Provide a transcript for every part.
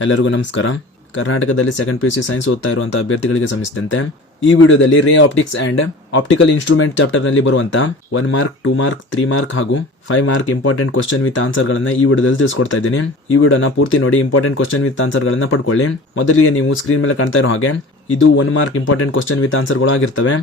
ಎಲ್ಲರಿಗೂ ನಮಸ್ಕಾರ. ಕರ್ನಾಟಕದಲ್ಲಿ ಸೆಕೆಂಡ್ PUC ಸೈನ್ಸ್ ಓದ್ತಾ ಇರುವಂತಹ ಅಭ್ಯರ್ಥಿಗಳಿಗೆ ಸಂಬಂಧಿಸಿದಂತೆ ಈ ವಿಡಿಯೋದಲ್ಲಿ ರೇ optics and optical instrument chapter ನಲ್ಲಿ ಬರುವಂತ 1 ಮಾರ್ಕ್ 2 ಮಾರ್ಕ್ 3 ಮಾರ್ಕ್ ಹಾಗೂ 5 mark important question with answer ಗಳನ್ನ ಈ ವಿಡಿಯೋದಲ್ಲಿ ತಿಳಿಸ್ಕೊಡ್ತಾ ಇದ್ದೀನಿ. ಈ ವಿಡಿಯೋನ ಪೂರ್ತಿ ನೋಡಿ ಇಂಪಾರ್ಟೆಂಟ್ ಕ್ವಶನ್ ವಿತ್ ಆನ್ಸರ್ ಗಳನ್ನ ಪಡ್ಕೊಳ್ಳಿ. ಮೊದಲಿಗೆ ನೀವು ಸ್ಕ್ರೀನ್ ಮೇಲೆ ಕಾಣ್ತಾ ಇರೋ ಹಾಗೆ ಇದು 1 mark important question with answer ಗಳು ಆಗಿರ್ತವೆ.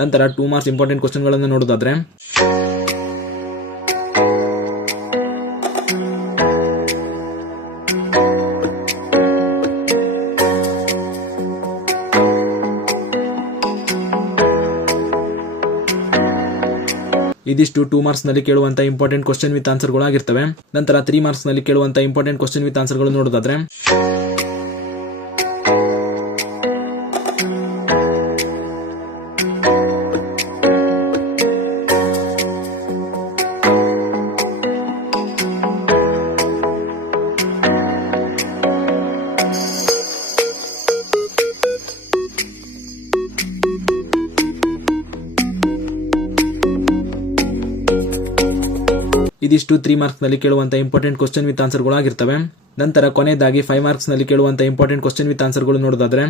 ನಂತರ 2 ಮಾರ್ಕ್ಸ್ ಇಂಪಾರ್ಟೆಂಟ್ ಕ್ವಶನ್ ಗಳನ್ನು ನೋಡೋದಾದ್ರೆ ಇದಿಷ್ಟು 2 ಮಾರ್ಕ್ಸ್ ನಲ್ಲಿ ಕೇಳುವಂತ ಇಂಪಾರ್ಟೆಂಟ್ ಕ್ವಶನ್ ವಿತ್ ಆನ್ಸರ್ ಗಳು ಆಗಿರ್ತವೆ. ನಂತರ 3 ಮಾರ್ಕ್ಸ್ ನಲ್ಲಿ ಕೇಳುವಂತ ಇಂಪಾರ್ಟೆಂಟ್ ಕ್ವಶನ್ ವಿತ್ ಆನ್ಸರ್ ಗಳು ನೋಡೋದಾದ್ರೆ ಇದಿಷ್ಟು 3 ಮಾರ್ಕ್ಸ್ ನಲ್ಲಿ ಕೇಳುವಂತ ಇಂಪಾರ್ಟೆಂಟ್ ಕ್ವಶನ್ ವಿತ್ ಆನ್ಸರ್ ಗಳು ಆಗಿರ್ತವೆ. ನಂತರ ಕೊನೆಯದಾಗಿ 5 ಮಾರ್ಕ್ಸ್ ನಲ್ಲಿ ಕೇಳುವಂತ ಇಂಪಾರ್ಟೆಂಟ್ ಕ್ವಶನ್ ವಿತ್ ಆನ್ಸರ್ ಗಳು ನೋಡೋದಾದ್ರೆ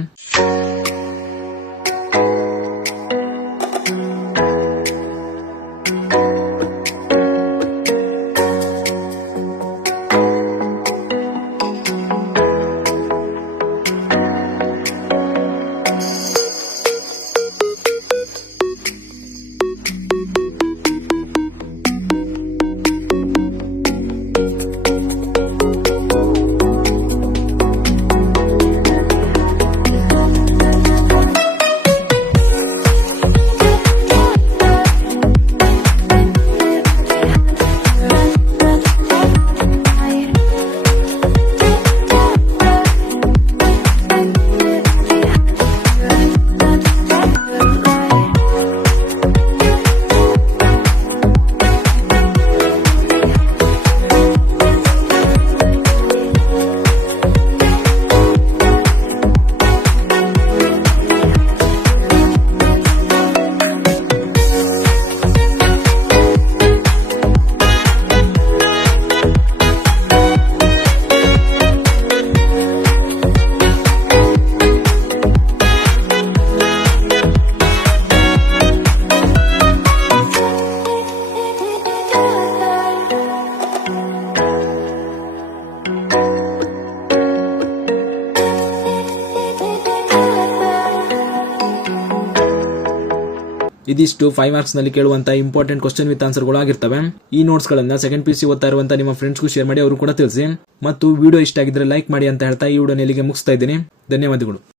ಇದಿಷ್ಟು 5 ಮಾರ್ಕ್ಸ್ ನಲ್ಲಿ ಕೇಳುವಂತ ಇಂಪಾರ್ಟೆಂಟ್ ಕ್ವಶನ್ ವಿತ್ ಆನ್ಸರ್ ಗಳು ಆಗಿರ್ತವೆ. ಈ ನೋಟ್ಸ್ ಗಳನ್ನ ಸೆಕೆಂಡ್ PUC ಓದ್ತಾ ಇರುವಂತ ನಿಮ್ಮ ಫ್ರೆಂಡ್ಸ್ಗೂ ಶೇರ್ ಮಾಡಿ, ಅವರು ಕೂಡ ತಿಳಿಸಿ. ಮತ್ತು ವಿಡಿಯೋ ಇಷ್ಟ ಆಗಿದ್ರೆ ಲೈಕ್ ಮಾಡಿ ಅಂತ ಹೇಳ್ತಾ ಈ ವಿಡಿಯೋನ ಇಲ್ಲಿಗೆ ಮುಗಿಸ್ತಾ ಇದ್ದೀನಿ. ಧನ್ಯವಾದಗಳು.